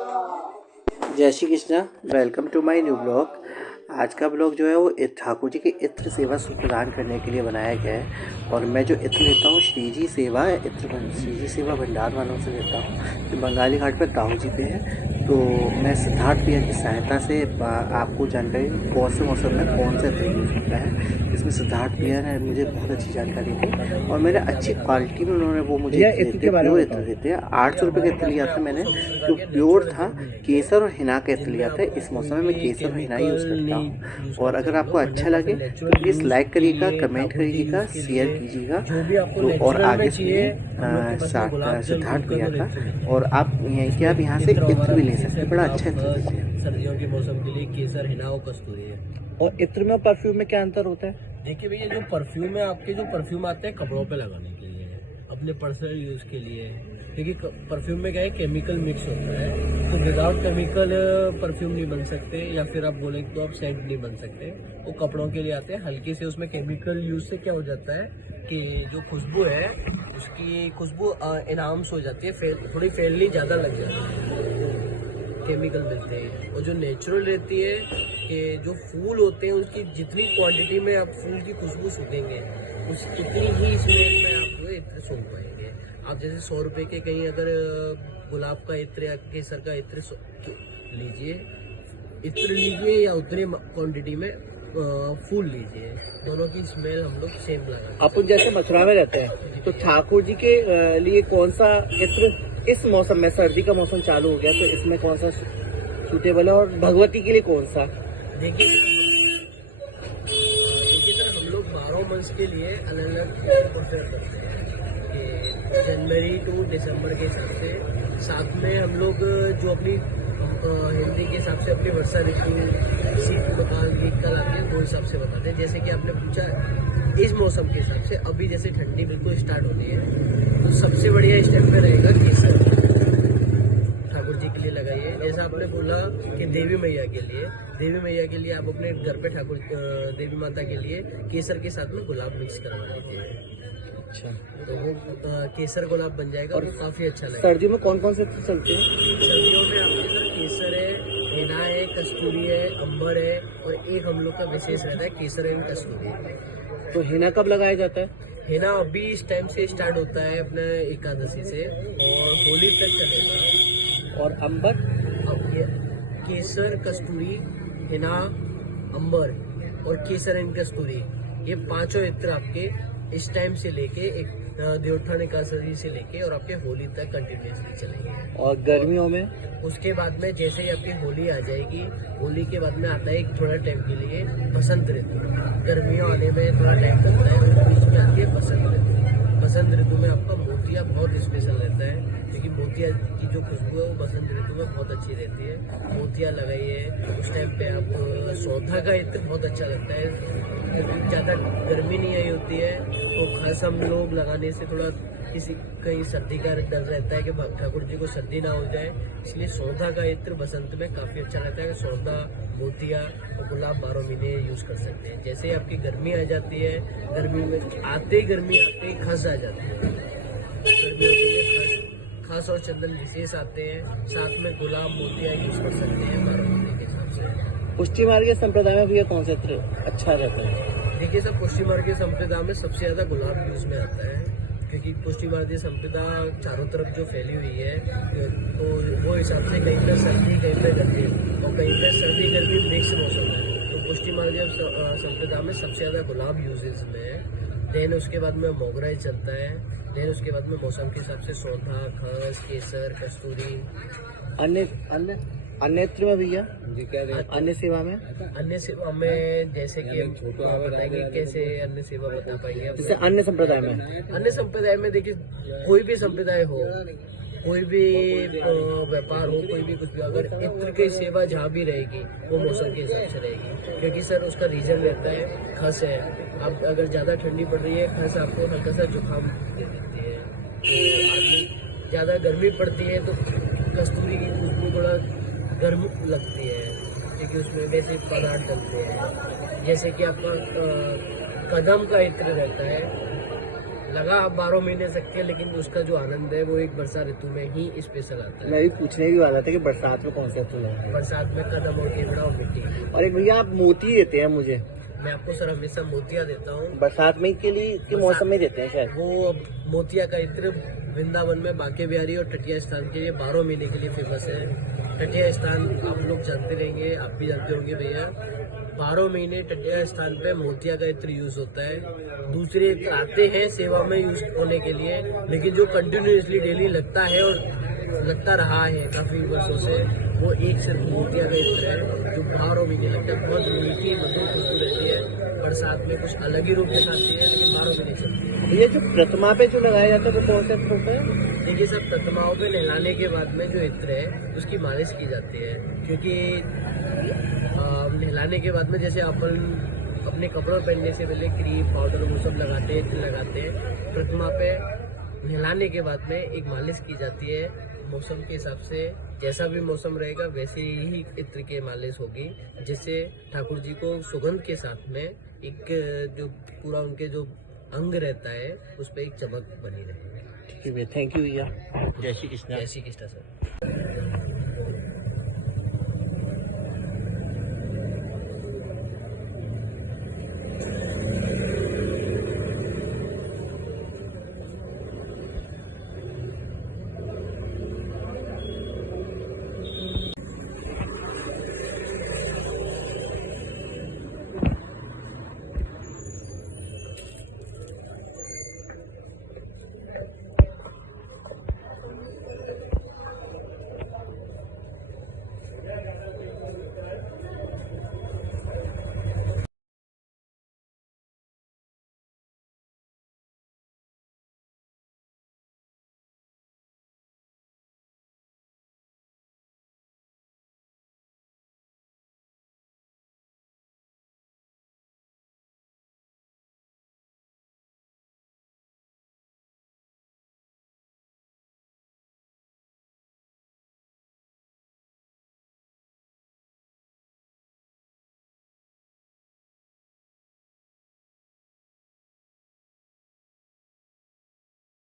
जय Shri Krishna. Welcome to my new blog. आज का ब्लॉग जो है वो ठाकुर जी की इत्र सेवा प्रदान करने के लिए बनाया गया है। और मैं जो इत्र लेता हूँ श्री जी सेवा भंडार वालों से लेता हूँ, जो बंगाली घाट पर ताऊ जी पे है। तो मैं सिद्धार्थ भैया की सहायता से आपको जानकारी कौन से मौसम में कौन सा इत्र यूज़ होता है, इसमें सिद्धार्थ भैया ने मुझे बहुत अच्छी जानकारी दी और मैंने अच्छी क्वालिटी में उन्होंने वो मुझे प्योर इत्र देते हैं। 800 रुपये का इत्र लिया था मैंने, जो प्योर था। केसर और हिना का इत्र लिया था। इस मौसम में मैं केसर और हिना यूज़ करता हूँ। और अगर आपको अच्छा लगे तो प्लीज़ लाइक करिएगा, कमेंट करिएगा, शेयर कीजिएगा। तो और आगे सुनिए सिद्धार्थ भैया का। और आप यहाँ से इत्र भी ले सकते हैं, बड़ा अच्छा इत्र देते हैं। सर्दियों के मौसम के लिए केसर, हिना और कस्तूरी है। और इत्र में परफ्यूम में क्या अंतर होता है? देखिए भैया, जो परफ्यूम है आपके, जो परफ्यूम आते हैं कपड़ों पे लगाने के लिए, अपने पर्सनल यूज के लिए, क्योंकि परफ्यूम में क्या है, केमिकल मिक्स होता है। तो विदाउट केमिकल परफ्यूम नहीं बन सकते, या फिर आप बोलें तो आप सेंट नहीं बन सकते। वो कपड़ों के लिए आते हैं। हल्के से उसमें केमिकल यूज से क्या हो जाता है कि जो खुशबू है उसकी खुशबू इनहांस हो जाती है, थोड़ी फैलनी ज़्यादा लग जाती है, केमिकल मिलते हैं। और जो नेचुरल रहती है कि जो फूल होते हैं उसकी जितनी क्वांटिटी में आप फूल की खुशबू सूखेंगे उतनी ही स्मेल में आप जो इत्र सूख पाएंगे। आप जैसे 100 रुपये के कहीं अगर गुलाब का इत्र या केसर का इत्र लीजिए या उतनी क्वांटिटी में फूल लीजिए, दोनों की स्मेल हम लोग सेम लगा। अपन जैसे मथुरा में रहते हैं तो ठाकुर जी के लिए कौन सा इत्र इस मौसम में, सर्दी का मौसम चालू हो गया तो इसमें कौन सा सूटेबल है, और भगवती के लिए कौन सा? देखिए सर, हम लोग 12 मंथ के लिए अलग अलग प्रेफर करते हैं कि जनवरी टू दिसंबर के हिसाब से। साथ में हम लोग जो अपनी हिंदी के हिसाब से अपनी वर्षा ऋतु कल आती है वो हिसाब से बताते हैं। जैसे कि आपने पूछा इस मौसम के हिसाब से, अभी जैसे ठंडी बिल्कुल स्टार्ट होनी है तो सबसे बढ़िया स्टेप पे रहेगा केसर। ठाकुर जी के लिए लगाइए। जैसा आपने बोला कि देवी मैया के लिए आप अपने घर पे देवी माता के लिए केसर के साथ में गुलाब मिक्स करवा लीजिए। अच्छा, तो वो केसर गुलाब बन जाएगा और काफी अच्छा लगेगा। सर्दियों में कौन कौन से इत्र चलते हैं? सर्दियों में आपके सर केसर है, हिना है, कस्तूरी है, अंबर है, और एक हम लोग का विशेष रहता है केसर एंड कस्तूरी। तो हिना कब लगाया जाता है? हिना अभी इस टाइम से स्टार्ट होता है अपने एकादशी से और होली तक चलेगा। और अंबर? अब ये केसर, कस्तूरी, हिना, अंबर और केसर एंड कस्तूरी, ये पांचों इत्र आपके इस टाइम से लेके एक देवोत्थान एकादशी से लेके और आपके होली तक कंटिन्यूसली चलेंगे। और गर्मियों में? उसके बाद में जैसे ही आपकी होली आ जाएगी, होली के बाद में आता है एक थोड़ा टाइम के लिए बसंत ऋतु। गर्मियों आने में थोड़ा टाइम लगता है, और बीच में आती है बसंत ऋतु। बसंत ऋतु में आपका मोतिया बहुत स्पेशल रहता है, क्योंकि मोतिया की जो खुशबू है वो बसंत ऋतु में बहुत अच्छी रहती है। मोतिया लगाइए। उस टाइम पे आप सौधा का इत्र बहुत अच्छा लगता है, क्योंकि ज़्यादा गर्मी नहीं आई होती है तो खास हम लोग लगाने से थोड़ा कहीं सर्दी का डर रहता है कि ठाकुर जी को सर्दी ना हो जाए, इसलिए सौधा का इत्र बसंत में काफ़ी अच्छा लगता है। सौधा, मोतिया और गुलाब 12 महीने यूज़ कर सकते हैं। जैसे ही आपकी गर्मी आ जाती है, गर्मी आते ही खस आ जाती है। गर्मियों के लिए खस और चंदन विशेष आते हैं। साथ में गुलाब, मोतिया यूज़ कर सकते हैं 12 महीने के हिसाब से। पुष्टि मार्ग के संप्रदाय में भी कौन सा इत्र अच्छा रहता है? देखिए सर, पुष्टि मार्ग के संप्रदाय में सबसे ज़्यादा गुलाब यूज़ में आता है, क्योंकि पुष्टि मार्ग संप्रदा चारों तरफ जो फैली हुई है तो वो हिसाब से कहीं पे सर्दी, कहीं पे गर्मी, और कहीं पे सर्दी गर्मी मिक्स मौसम है। तो पुष्टि मार्ग संप्रदा में सबसे ज़्यादा गुलाब यूजेज में है। देन उसके बाद में मोगरा ही चलता है। देन उसके बाद में मौसम के हिसाब से सौधा, खस, केसर, कस्तूरी। अन्य इत्र में भैया जी क्या अन्य सेवा में? अन्य सेवा में जैसे कि बताएंगे कैसे अन्य सेवा बता पाएंगे आप? जैसे अन्य संप्रदाय में? अन्य संप्रदाय में देखिए, कोई भी संप्रदाय हो, कोई भी व्यापार हो, कोई भी कुछ भी, अगर इत्र की सेवा जहाँ भी रहेगी वो मौसम के हिसाब से रहेगी, क्योंकि सर उसका रीजन रहता है खस है। अब अगर ज़्यादा ठंडी पड़ रही है, खस आपको हल्का सा जुकाम दे देती है। तो ज़्यादा गर्मी पड़ती है तो कस्तूरी की खुशबू थोड़ा गर्म लगती है, क्योंकि उसमें वैसे पदार्थ डलते हैं। जैसे कि आपका कदम का इत्र रहता है, लगा 12 महीने सकती है, लेकिन उसका जो आनंद है वो एक वर्षा ऋतु में ही स्पेशल आता है। मैं भी पूछने भी वाला था कि बरसात में कौन से फूल है। बरसात में कदम और केवड़ा और मिट्टी। और एक भैया आप मोती देते हैं मुझे, मैं आपको सर हमेशा मोतिया देता हूँ। बरसात में के लिए के मौसम में देते हैं शायद। वो मोतिया का इत्र वृंदावन में बांके बिहारी और टटिया स्थान के लिए 12 महीने के लिए फेमस है। टटिया स्थान आप लोग जानते रहेंगे, आप भी जानते होंगे भैया। 12 महीने टटिया स्थान पे मोतिया का इत्र यूज होता है। दूसरे इत्र आते हैं सेवा में यूज होने के लिए, लेकिन जो कंटिन्यूसली डेली लगता है और लगता रहा है काफी वर्षों से, वो एक सिर्फ मोतिया का इत्र है जो 12 महीने लगता है। बहुत मीठी मधुर खुशबू रहती है। बरसात में कुछ अलग ही रूप दिखाती है, लेकिन 12 महीने चलती है। ये जो प्रतिमा पे जो लगाया जाता है वो कौन सा फूल है? देखिए सब प्रतिमाओं पे नहलाने के बाद में जो इत्र है उसकी मालिश की जाती है, क्योंकि नहलाने के बाद में जैसे अपन अपने कपड़ों पहनने से पहले क्रीम पाउडर वो सब लगाते हैं, इत्र लगाते हैं, प्रतिमा पे नहलाने के बाद में एक मालिश की जाती है। मौसम के हिसाब से जैसा भी मौसम रहेगा वैसे ही इत्र की मालिश होगी, जिससे ठाकुर जी को सुगंध के साथ में एक जो पूरा उनके जो अंग रहता है उस पर एक चमक बनी रहेगी। ठीक है, थैंक यू भैया। जय श्री कृष्ण। जय श्री कृष्ण सर।